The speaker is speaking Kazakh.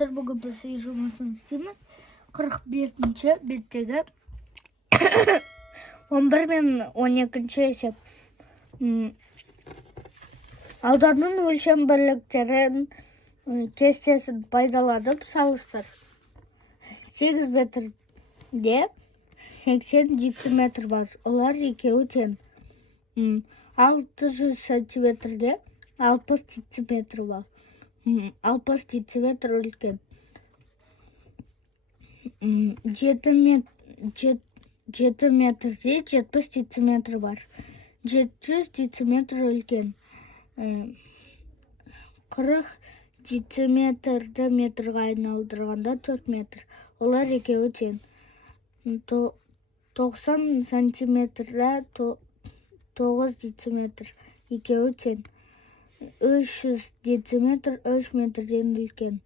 Бүгін біз үй жұмысын істейміз. 41-ші беттегі 11 мен 12-ші есеп. Ауданның өлшем бірліктерін кестесін пайдаланып салыстыр. 8 метрде 80 дециметр бар. Олар екеуі тең. 600 сантиметрде 60 дециметр бар. 60 дециметр үлкен. 7 метрде 70 дециметр бар. 700 дециметр үлкен. 40 дециметрді метрға айналдырғанда 4 метр. Олар екеуі тең. 90 сантиметрде 9 дециметр. Екеуі тең. 300 дециметр 3 метрден үлкен.